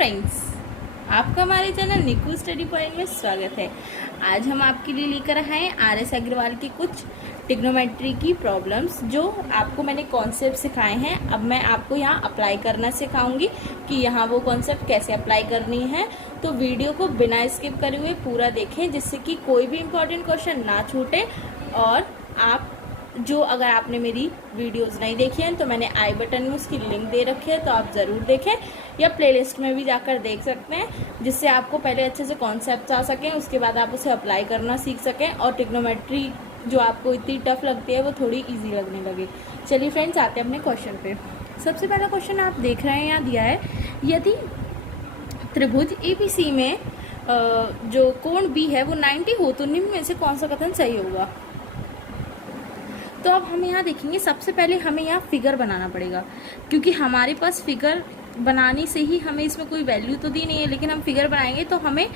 Friends, आपका हमारे channel निकू study point में स्वागत है। आज हम आपके लिए लेकर आए हैं RS अग्रवाल की कुछ ट्रिग्नोमेट्री की प्रॉब्लम्स जो आपको मैंने कॉन्सेप्ट सिखाए हैं। अब मैं आपको यहाँ अप्लाई करना सिखाऊंगी कि यहाँ वो कॉन्सेप्ट कैसे अप्लाई करनी है। तो वीडियो को बिना स्किप करे हुए पूरा देखें जिससे कि कोई भी इम्पोर्टेंट क्वेश्चन ना छूटे। और आप अगर आपने मेरी वीडियोस नहीं देखी हैं तो मैंने आई बटन में उसकी लिंक दे रखी है, तो आप ज़रूर देखें, या प्लेलिस्ट में भी जाकर देख सकते हैं, जिससे आपको पहले अच्छे से कॉन्सेप्ट आ सकें, उसके बाद आप उसे अप्लाई करना सीख सकें और ट्रिग्नोमेट्री जो आपको इतनी टफ लगती है वो थोड़ी ईजी लगने लगे। चलिए फ्रेंड्स, आते हैं अपने क्वेश्चन पे। सबसे पहला क्वेश्चन आप देख रहे हैं, यहाँ दिया है, यदि त्रिभुज ABC में जो कोण B है वो 90 हो तो निम्न में से कौन सा कथन सही होगा। तो अब हम यहाँ देखेंगे, सबसे पहले हमें यहाँ फिगर बनाना पड़ेगा, क्योंकि हमारे पास फिगर बनाने से ही हमें इसमें कोई वैल्यू तो दी नहीं है, लेकिन हम फिगर बनाएंगे तो हमें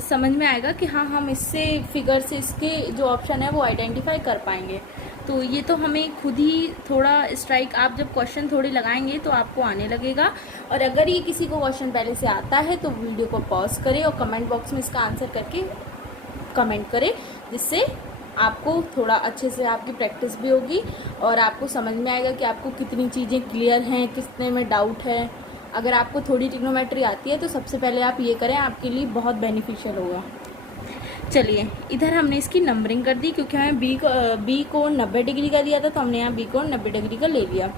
समझ में आएगा कि हाँ, हम इससे फिगर से इसके जो ऑप्शन है वो आइडेंटिफाई कर पाएंगे। तो ये तो हमें खुद ही थोड़ा स्ट्राइक, आप जब क्वेश्चन थोड़े लगाएंगे तो आपको आने लगेगा। और अगर ये किसी को क्वेश्चन पहले से आता है तो वीडियो को पॉज करें और कमेंट बॉक्स में इसका आंसर करके कमेंट करें, जिससे आपको थोड़ा अच्छे से आपकी प्रैक्टिस भी होगी और आपको समझ में आएगा कि आपको कितनी चीज़ें क्लियर हैं, कितने में डाउट है। अगर आपको थोड़ी ट्रिग्नोमेट्री आती है तो सबसे पहले आप ये करें, आपके लिए बहुत बेनिफिशियल होगा। चलिए, इधर हमने इसकी नंबरिंग कर दी, क्योंकि हमें बी कोण 90 डिग्री का दिया था, तो हमने यहाँ बी कोण 90 डिग्री का ले लिया।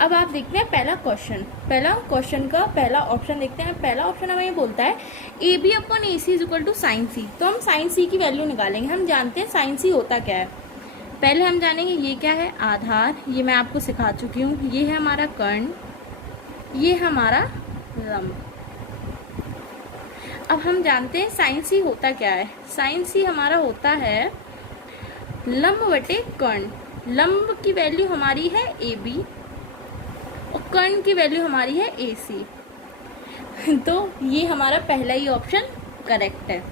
अब आप देखते हैं पहला क्वेश्चन का पहला ऑप्शन देखते हैं। पहला ऑप्शन हमें ये बोलता है AB upon AC is equal to sine C। तो हम साइन C की वैल्यू निकालेंगे। हम जानते हैं साइन C होता क्या है। पहले हम जानेंगे ये क्या है, आधार, ये मैं आपको सिखा चुकी हूँ। ये है हमारा कर्ण, ये हमारा लंब। अब हम जानते हैं साइन C होता क्या है। साइन C हमारा होता है लंब बटे कर्ण। लंब की वैल्यू हमारी है AB और कर्ण की वैल्यू हमारी है AC। तो ये हमारा पहला ही ऑप्शन करेक्ट है।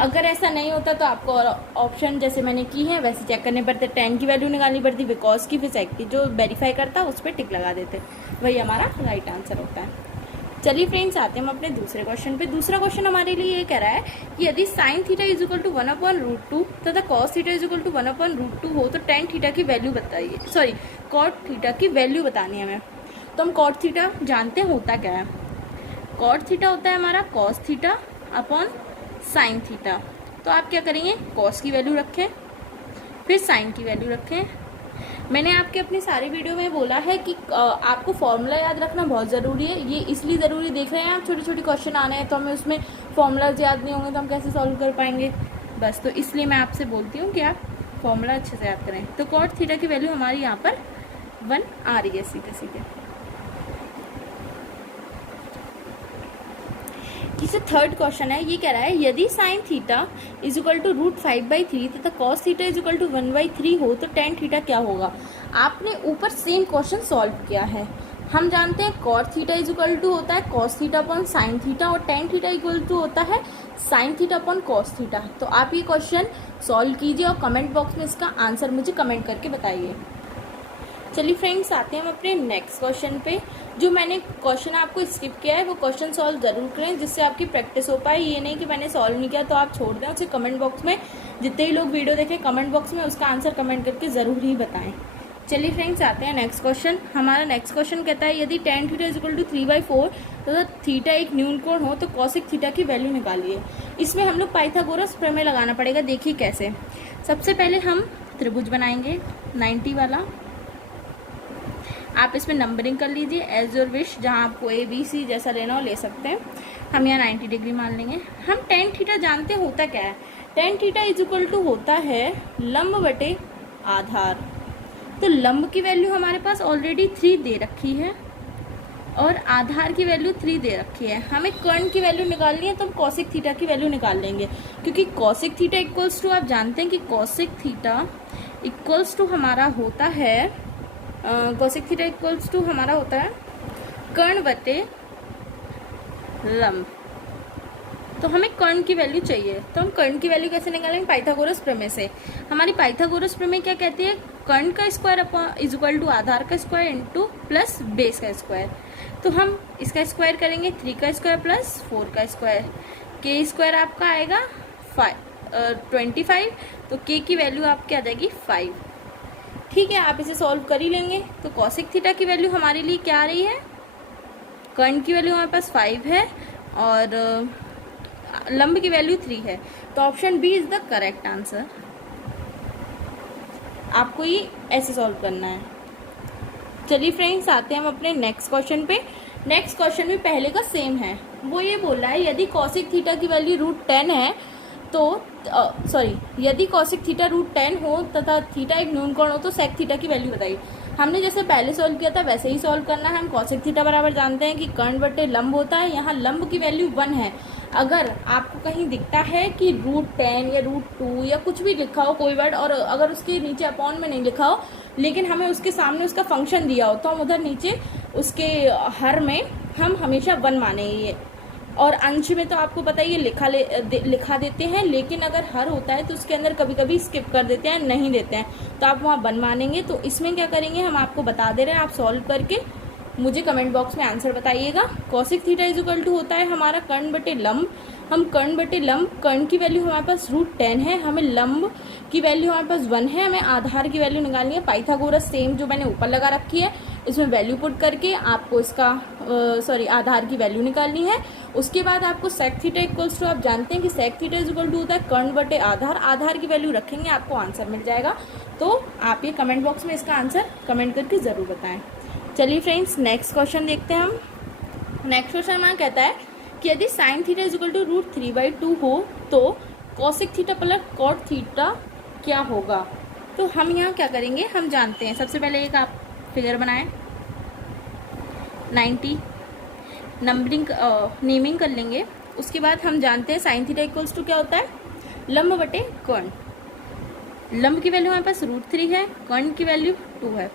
अगर ऐसा नहीं होता तो आपको ऑप्शन जैसे मैंने की है वैसे चेक करने पड़ते, tan की वैल्यू निकालनी पड़ती, बिकॉज की, फिर sec की, जो वेरीफाई करता उस पर टिक लगा देते, वही हमारा राइट आंसर होता है। चलिए फ्रेंड्स, आते हैं हम अपने दूसरे क्वेश्चन पे। दूसरा क्वेश्चन हमारे लिए ये कह रहा है कि यदि sine theta is equal to 1/√2 तथा cos theta is equal to 1/√2 हो तो टेन थीटा की वैल्यू बताइए, सॉरी कॉट थीटा की वैल्यू बतानी है हमें। तो हम कॉट थीटा जानते हैं होता क्या है। कॉट थीटा होता है हमारा cos theta upon sine theta. तो आप क्या करेंगे, कॉस की वैल्यू रखें, फिर साइन की वैल्यू रखें। मैंने आपके अपनी सारी वीडियो में बोला है कि आपको फॉर्मूला याद रखना बहुत ज़रूरी है। ये इसलिए ज़रूरी देख रहे हैं आप, छोटे छोटे क्वेश्चन आने हैं तो हमें उसमें फॉर्मूलाज याद नहीं होंगे तो हम कैसे सॉल्व कर पाएंगे। बस तो इसलिए मैं आपसे बोलती हूँ कि आप फॉर्मूला अच्छे से याद करें। तो कॉट थीटा की वैल्यू हमारी यहाँ पर 1 आ रही है सीधे सीधे। इसे थर्ड क्वेश्चन है, ये कह रहा है यदि sine theta is equal to √5/3 तथा cos theta is equal to 1/3 हो तो टेन थीटा क्या होगा। आपने ऊपर सेम क्वेश्चन सॉल्व किया है। हम जानते हैं cot theta is equal to होता है cos theta upon sine theta और टेन थीटा इक्वल टू होता है sine theta upon cos theta. तो आप ये क्वेश्चन सॉल्व कीजिए और कमेंट बॉक्स में इसका आंसर मुझे कमेंट करके बताइए। चलिए फ्रेंड्स, आते हैं हम अपने नेक्स्ट क्वेश्चन पे। जो मैंने क्वेश्चन आपको स्किप किया है वो क्वेश्चन सॉल्व जरूर करें, जिससे आपकी प्रैक्टिस हो पाए। ये नहीं कि मैंने सॉल्व नहीं किया तो आप छोड़ दें, उसे कमेंट बॉक्स में, जितने ही लोग वीडियो देखें कमेंट बॉक्स में उसका आंसर कमेंट करके ज़रूर ही बताएं। चलिए फ्रेंड्स, आते हैं नेक्स्ट क्वेश्चन। हमारा नेक्स्ट क्वेश्चन कहता है यदि tan theta is equal to 3/4 तो थीटा एक न्यून कोण हो तो कॉसिक थीटा की वैल्यू निकालिए। इसमें हम लोग पाइथागोरस प्रमेय लगाना पड़ेगा। देखिए कैसे। सबसे पहले हम त्रिभुज बनाएंगे 90 वाला। आप इसमें नंबरिंग कर लीजिए एज योर विश, जहाँ आपको ABC जैसा लेना हो ले सकते हैं। हम यहाँ 90 डिग्री मान लेंगे। हम tan थीटा जानते हैं होता क्या है। tan theta is equal to होता है लंब बटे आधार। तो लंब की वैल्यू हमारे पास ऑलरेडी 3 दे रखी है और आधार की वैल्यू 3 दे रखी है। हमें कर्ण की वैल्यू निकालनी है तो हम कॉसिक थीटा की वैल्यू निकाल लेंगे, क्योंकि कॉसिक थीटा इक्वल्स टू, आप जानते हैं कि कॉसिक थीटा इक्वल्स टू हमारा होता है कॉसिक थीटा इक्वल्स टू हमारा होता है कर्ण बटे लंब। तो हमें कर्ण की वैल्यू चाहिए, तो हम कर्ण की वैल्यू कैसे निकालेंगे, पाइथागोरस प्रमेय से। हमारी पाइथागोरस प्रमेय क्या कहती है, कर्ण का स्क्वायर इज इक्वल टू आधार का स्क्वायर इंटू प्लस बेस का स्क्वायर। तो हम इसका स्क्वायर करेंगे 3 का स्क्वायर प्लस 4 का स्क्वायर, के स्क्वायर आपका आएगा 25, तो के की वैल्यू आपकी आ जाएगी 5। ठीक है, आप इसे सॉल्व कर ही लेंगे। तो कॉसेक थीटा की वैल्यू हमारे लिए क्या आ रही है, कर्ण की वैल्यू हमारे पास 5 है और लंब की वैल्यू 3 है, तो option B is the correct answer. आपको ये ऐसे सॉल्व करना है। चलिए फ्रेंड्स, आते हैं हम अपने नेक्स्ट क्वेश्चन पे। नेक्स्ट क्वेश्चन भी पहले का सेम है। वो ये बोल रहा है यदि कॉसेक थीटा की वैल्यू √10 है तो यदि कॉसेक थीटा √10 हो तथा थीटा एक न्यून कोण हो तो सेक थीटा की वैल्यू बताइए। हमने जैसे पहले सॉल्व किया था वैसे ही सॉल्व करना है। हम कॉसेक थीटा बराबर जानते हैं कि कर्ण बटे लंब होता है। यहाँ लंब की वैल्यू 1 है। अगर आपको कहीं दिखता है कि √10 या √2 या कुछ भी लिखा हो कोई वर्ड, और अगर उसके नीचे अपॉन में नहीं लिखा हो लेकिन हमें उसके सामने उसका फंक्शन दिया हो, तो हम उधर नीचे उसके हर में हम हमेशा 1 मानेंगे। और अंश में तो आपको पता ही लिखा देते हैं, लेकिन अगर हर होता है तो उसके अंदर कभी कभी स्किप कर देते हैं, नहीं देते हैं, तो आप वहाँ 1 मानेंगे। तो इसमें क्या करेंगे, हम आपको बता दे रहे हैं, आप सॉल्व करके मुझे कमेंट बॉक्स में आंसर बताइएगा। Cosec theta is equal to होता है हमारा कर्ण बटे लंब। हम कर्ण बटे लंब, कर्ण की वैल्यू हमारे पास √10 है, हमें लंब की वैल्यू हमारे पास 1 है, हमें आधार की वैल्यू निकालनी है। पाइथागोरस सेम जो मैंने ऊपर लगा रखी है, इसमें वैल्यू पुट करके आपको इसका आधार की वैल्यू निकालनी है। उसके बाद आपको सेक थीटा इक्वल्स टू, आप जानते हैं कि sec theta is equal to होता है कर्ण बटे आधार। आधार की वैल्यू रखेंगे, आपको आंसर मिल जाएगा। तो आप ये कमेंट बॉक्स में इसका आंसर कमेंट करके ज़रूर बताएं। चलिए फ्रेंड्स, नेक्स्ट क्वेश्चन देखते हैं हम। नेक्स्ट क्वेश्चन हमारा कहता है कि यदि sine theta is equal to √3/2 हो तो cosec theta plus cot theta क्या होगा। तो हम यहाँ क्या करेंगे, हम जानते हैं। सबसे पहले एक आप फिगर बनाएं, 90 नंबरिंग नेमिंग कर लेंगे। उसके बाद हम जानते हैं साइन थीटा इक्वल्स टू क्या होता है, लंब बटे कर्ण। लंब की वैल्यू हमारे पास √3 है, कर्ण की वैल्यू 2 है,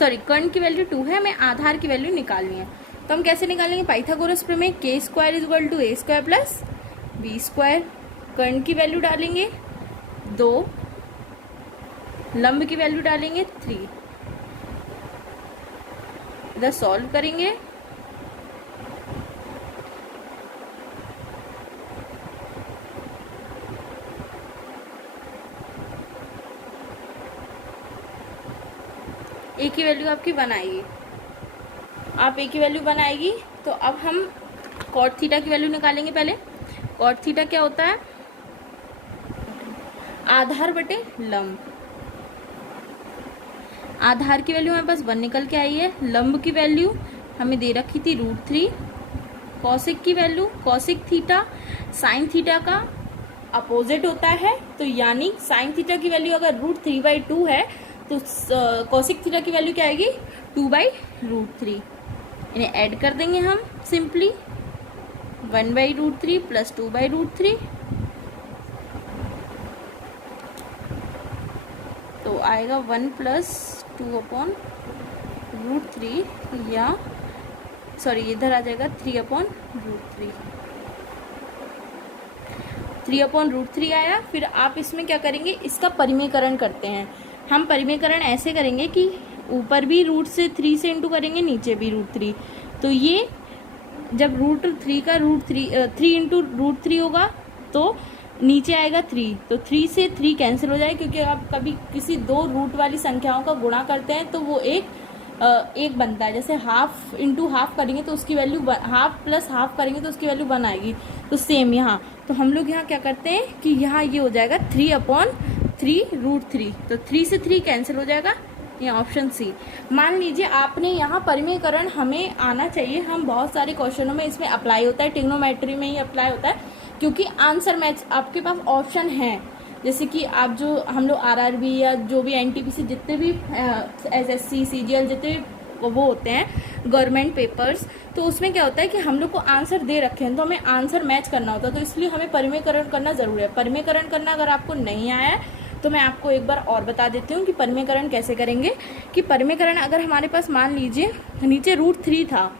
कर्ण की वैल्यू 2 है, हमें आधार की वैल्यू निकालनी है। तो हम कैसे निकालेंगे, पाइथागोरस प्रमेय, के square is equal to A square plus B square. कर्ण की वैल्यू डालेंगे 2, लंब की वैल्यू डालेंगे 3, इधर सॉल्व करेंगे। ए की वैल्यू आपकी 1 आएगी, आप ए की वैल्यू 1 आएगी। तो अब हम कॉट थीटा की वैल्यू निकालेंगे। पहले कॉट थीटा क्या होता है, आधार बटे लंब। आधार की वैल्यू हमारे पास 1 निकल के आई है, लंब की वैल्यू हमें दे रखी थी √3, कॉसेक की value, cosec theta sine theta का अपोजिट होता है, तो यानी साइन थीटा की वैल्यू अगर √3/2 है तो कॉसेक थीटा की वैल्यू क्या आएगी, 2/√3। इन्हें ऐड कर देंगे हम सिंपली, 1/√3 प्लस 2/√3, तो आएगा 1 प्लस 2/√3, या इधर आ जाएगा 3/√3। 3/√3 आया। फिर आप इसमें क्या करेंगे, इसका परिमेयकरण करते हैं। हम परिमेयकरण ऐसे करेंगे कि ऊपर भी √3 से इंटू करेंगे, नीचे भी √3। तो ये जब √3 का 3 इंटू √3 होगा तो नीचे आएगा 3, तो 3 से 3 कैंसिल हो जाए, क्योंकि आप कभी किसी 2 रूट वाली संख्याओं का गुणा करते हैं तो वो एक बनता है। जैसे हाफ इंटू हाफ करेंगे तो उसकी वैल्यू, हाफ प्लस हाफ करेंगे तो उसकी वैल्यू 1 आएगी। तो सेम यहाँ, तो हम लोग यहाँ क्या करते हैं कि यहाँ ये हो जाएगा 3/3 तो 3 से 3 कैंसिल हो जाएगा, ये ऑप्शन सी। मान लीजिए आपने यहाँ परिमेयकरण हमें आना चाहिए, हम बहुत सारे क्वेश्चनों में इसमें अप्लाई होता है, ट्रिग्नोमेट्री में ही अप्लाई होता है, क्योंकि आंसर मैच आपके पास ऑप्शन है। जैसे कि आप जो हम लोग RRB या जो भी NTPC जितने भी SSC CGL जितने भी वो होते हैं गवर्नमेंट पेपर्स, तो उसमें क्या होता है कि हम लोग को आंसर दे रखे हैं तो हमें आंसर मैच करना होता है, तो इसलिए हमें परिमेयकरण करना जरूरी है। परिमेयकरण करना अगर आपको नहीं आया है तो मैं आपको एक बार और बता देती हूँ कि परिमेयकरण कैसे करेंगे। कि परिमेयकरण अगर हमारे पास मान लीजिए नीचे √3 था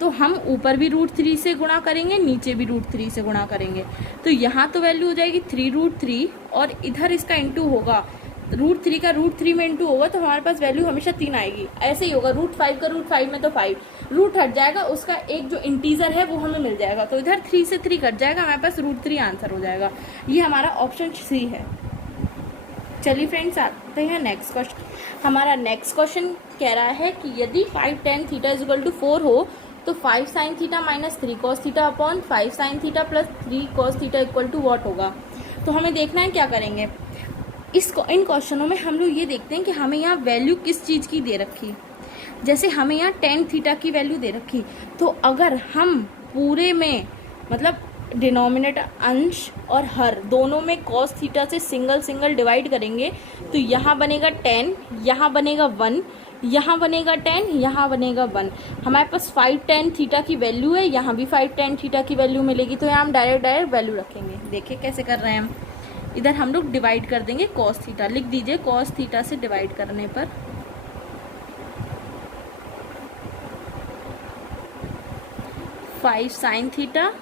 तो हम ऊपर भी √3 से गुणा करेंगे, नीचे भी √3 से गुणा करेंगे, तो यहाँ तो वैल्यू हो जाएगी 3√3 और इधर इसका इंटू होगा √3 का √3 में इंटू होगा तो हमारे पास वैल्यू हमेशा 3 आएगी। ऐसे ही होगा √5 का √5 में तो 5, रूट हट जाएगा, उसका एक जो इंटीजर है वो हमें मिल जाएगा, तो इधर 3 से 3 कट जाएगा, हमारे पास √3 आंसर हो जाएगा। ये हमारा ऑप्शन सी है। चलिए फ्रेंड्स आते हैं नेक्स्ट क्वेश्चन। हमारा नेक्स्ट क्वेश्चन कह रहा है कि यदि 5 tan theta is equal to 4 हो तो 5 sin theta minus 3 cos theta upon 5 sin theta plus 3 cos theta equal to what होगा। तो हमें देखना है क्या करेंगे। इन क्वेश्चनों में हम लोग ये देखते हैं कि हमें यहाँ वैल्यू किस चीज़ की दे रखी। जैसे हमें यहाँ tan थीटा की वैल्यू दे रखी, तो अगर हम पूरे में मतलब डिनोमिनेटर अंश और हर दोनों में cos थीटा से सिंगल सिंगल डिवाइड करेंगे तो यहाँ बनेगा 10, यहाँ बनेगा 1, यहाँ बनेगा 10, यहाँ बनेगा 1। हमारे पास 5 tan थीटा की वैल्यू है, यहाँ भी 5 tan थीटा की वैल्यू मिलेगी, तो यहाँ हम डायरेक्ट वैल्यू रखेंगे। देखिए कैसे कर रहे हैं हम, इधर हम लोग डिवाइड कर देंगे cos थीटा, लिख दीजिए cos थीटा से डिवाइड करने पर 5 sin theta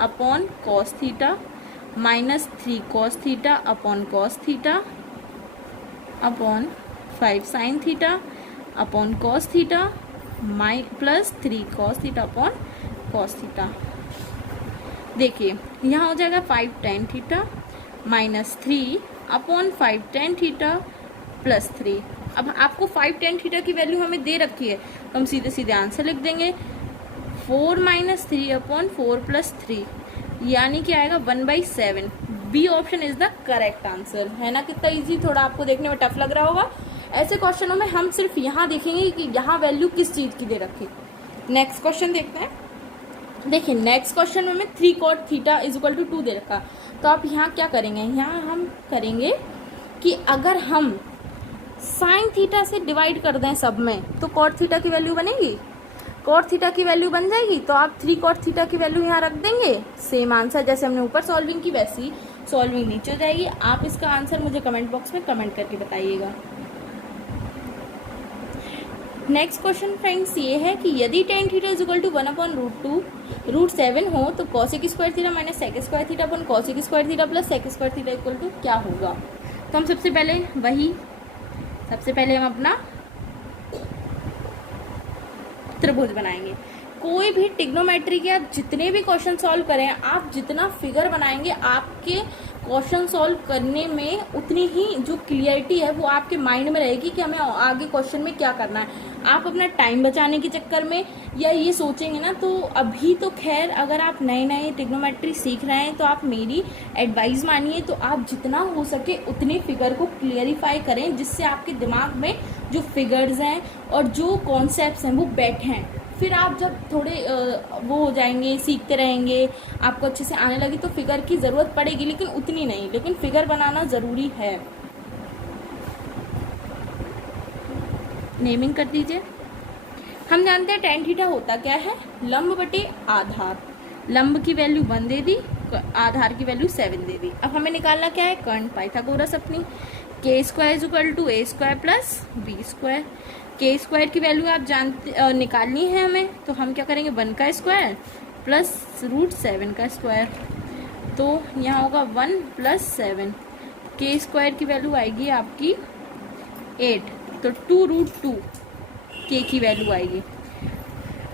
upon cos theta minus 3 cos theta upon cos theta upon 5 sin theta upon cos theta plus 3 cos theta upon cos theta. देखिए यहाँ हो जाएगा 5 tan theta minus 3 upon 5 tan theta plus 3। अब आपको 5 tan theta की value हमें दे रखी है, तो हम सीधे सीधे आंसर लिख देंगे 4 माइनस 3 अपॉन 4 प्लस 3, यानी कि आएगा 1/7। B option is the correct answer. है ना कितना इजी, थोड़ा आपको देखने में टफ लग रहा होगा। ऐसे क्वेश्चनों में हम सिर्फ यहाँ देखेंगे कि यहाँ वैल्यू किस चीज़ की दे रखी। नेक्स्ट क्वेश्चन देखते हैं। देखिए नेक्स्ट क्वेश्चन में 3 cot theta is equal to 2 दे रखा, तो आप यहाँ क्या करेंगे, यहाँ हम करेंगे कि अगर हम साइन थीटा से डिवाइड कर दें सब में तो cot थीटा की वैल्यू बनेगी, cot थीटा की वैल्यू बन जाएगी, तो आप 3 cot थीटा की वैल्यू यहाँ रख देंगे। सेम आंसर जैसे हमने ऊपर सॉल्विंग की वैसी सॉल्विंग नीचे हो जाएगी। आप इसका आंसर मुझे कमेंट बॉक्स में कमेंट करके बताइएगा। नेक्स्ट क्वेश्चन फ्रेंड्स ये है कि यदि tan theta is equal to 1/√2 √7 हो तो cosec square theta minus sec square theta upon cosec square theta plus sec square theta equal to क्या होगा। तो हम सबसे पहले हम अपना त्रिभुज बनाएंगे। कोई भी ट्रिग्नोमेट्री के आप जितने भी क्वेश्चन सॉल्व करें, आप जितना फिगर बनाएंगे आपके क्वेश्चन सॉल्व करने में उतनी ही जो क्लियरिटी है वो आपके माइंड में रहेगी कि हमें आगे क्वेश्चन में क्या करना है। आप अपना टाइम बचाने के चक्कर में या ये सोचेंगे ना, तो अभी तो खैर अगर आप नए ट्रिग्नोमेट्री सीख रहे हैं तो आप मेरी एडवाइस मानिए, तो आप जितना हो सके उतने फिगर को क्लियरिफाई करें, जिससे आपके दिमाग में जो फिगर्स हैं और जो कॉन्सेप्ट्स हैं वो बैठें। फिर आप जब थोड़े वो हो जाएंगे, सीखते रहेंगे, आपको अच्छे से आने लगी तो फिगर की ज़रूरत पड़ेगी, लेकिन उतनी नहीं, लेकिन फिगर बनाना ज़रूरी है। नेमिंग कर दीजिए। हम जानते हैं tan थीटा होता क्या है, लंब बटे आधार। लंब की वैल्यू 1 दे दी, आधार की वैल्यू 7 दे दी। अब हमें निकालना क्या है, कर्ण पाइथागोरस अपनी k square is equal to a square plus b square. K square की वैल्यू आप जानते निकालनी है हमें, तो हम क्या करेंगे 1 का स्क्वायर प्लस √7 का स्क्वायर, तो यहाँ होगा 1 प्लस 7। के स्क्वायर की वैल्यू आएगी आपकी 8, तो 2√2 के की वैल्यू आएगी।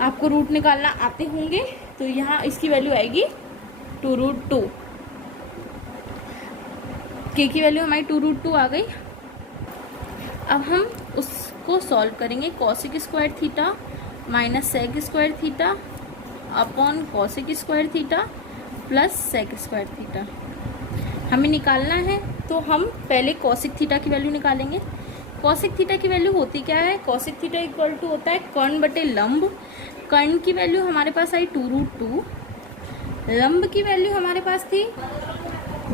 आपको रूट निकालना आते होंगे, तो यहाँ इसकी वैल्यू आएगी 2√2। के की वैल्यू हमारी 2√2 आ गई। अब हम उसको सॉल्व करेंगे। Cosec square theta minus sec square theta upon cosec square theta plus sec square theta हमें निकालना है। तो हम पहले कॉसिक थीटा की वैल्यू निकालेंगे। कॉसिक थीटा की वैल्यू होती क्या है, कॉसिक थीटा इक्वल टू होता है कर्ण बटे लंब। कर्ण की वैल्यू हमारे पास आई 2√2, लंब की वैल्यू हमारे पास थी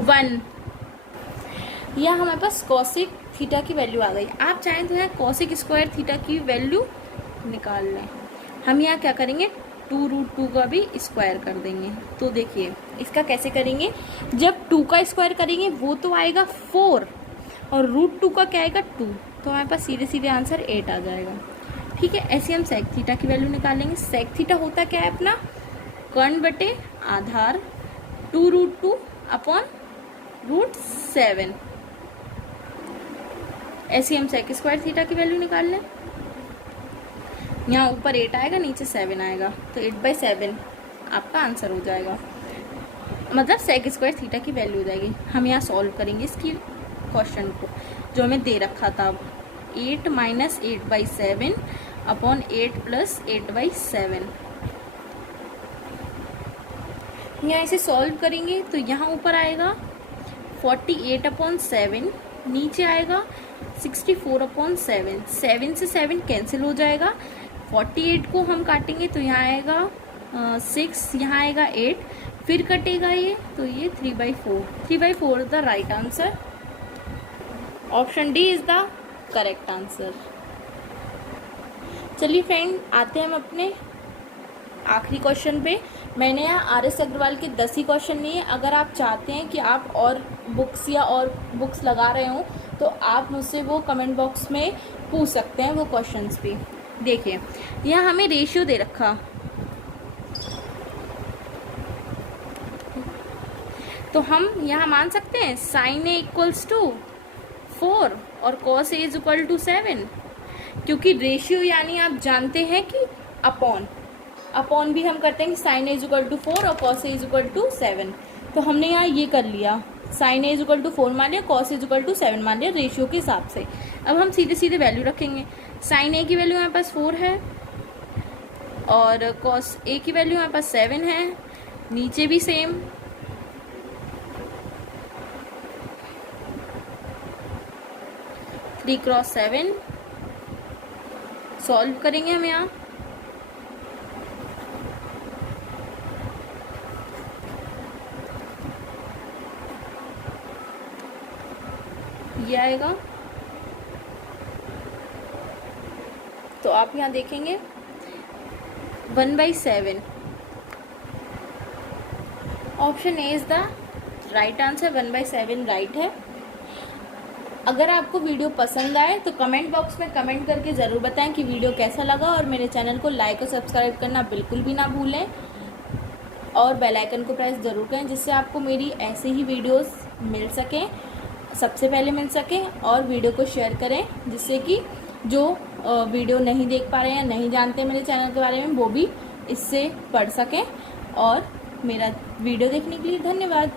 1, या हमारे पास कॉसिक थीटा की वैल्यू आ गई। आप चाहें तो यहाँ कॉसिक स्क्वायर थीटा की वैल्यू निकाल लें। हम यहाँ क्या करेंगे 2√2 का भी स्क्वायर कर देंगे। तो देखिए इसका कैसे करेंगे, जब 2 का स्क्वायर करेंगे वो तो आएगा 4 और √2 का क्या आएगा 2, तो हमारे पास सीधे सीधे आंसर 8 आ जाएगा। ठीक है, ऐसे हम सेक थीटा की वैल्यू निकालेंगे। सेक थीटा होता क्या है अपना, कर्ण बटे आधार 2√2 अपॉन √7। ऐसे हम सेक स्क्वायर थीटा की वैल्यू निकाल लें। यहाँ ऊपर 8 आएगा, नीचे 7 आएगा, तो 8/7 आपका आंसर हो जाएगा, मतलब सेक स्क्वायर थीटा की वैल्यू हो जाएगी। हम यहाँ सॉल्व करेंगे इसकी क्वेश्चन को जो हमें दे रखा था। 8 - 8/7 अपॉन 8 + 8/7। यहाँ इसे सॉल्व करेंगे तो यहाँ ऊपर आएगा 48/7, नीचे आएगा 64/7। 7 से 7 कैंसिल हो जाएगा। 48 को हम काटेंगे तो यहाँ आएगा 6, यहाँ आएगा 8, फिर कटेगा ये, तो ये 3/4। 3/4 is the right answer. Option D is the correct answer. चलिए फ्रेंड, आते हैं हम अपने आखिरी क्वेश्चन पे। मैंने यहाँ RS अग्रवाल के 10 ही क्वेश्चन लिए। अगर आप चाहते हैं कि आप और बुक्स या और बुक्स लगा रहे हो तो आप मुझसे वो कमेंट बॉक्स में पूछ सकते हैं वो क्वेश्चंस भी। देखिए यहाँ हमें रेशियो दे रखा, तो हम यहाँ मान सकते हैं sin A = 4 और cos A = 7, क्योंकि रेशियो यानी आप जानते हैं कि अपॉन भी हम करते हैं कि sin A = 4 और cos A = 7। तो हमने यहाँ ये कर लिया, sin A = 4 मान लिया, cos A = 7 मान लिया रेशियो के हिसाब से। अब हम सीधे सीधे वैल्यू रखेंगे। sin A की वैल्यू हमारे पास 4 है और cos A की वैल्यू हमारे पास 7 है, नीचे भी सेम। थ्री क्रॉस 7 सॉल्व करेंगे हम यहाँ। ये आएगा, तो आप यहाँ देखेंगे 1/7। Option A is the right answer. 1/7 right है। अगर आपको वीडियो पसंद आए तो कमेंट बॉक्स में कमेंट करके ज़रूर बताएं कि वीडियो कैसा लगा, और मेरे चैनल को लाइक और सब्सक्राइब करना बिल्कुल भी ना भूलें, और बेल आइकन को प्रेस ज़रूर करें जिससे आपको मेरी ऐसे ही वीडियोस मिल सकें, सबसे पहले मिल सकें। और वीडियो को शेयर करें जिससे कि जो वीडियो नहीं देख पा रहे हैं या नहीं जानते मेरे चैनल के बारे में वो भी इससे पढ़ सकें। और मेरा वीडियो देखने के लिए धन्यवाद।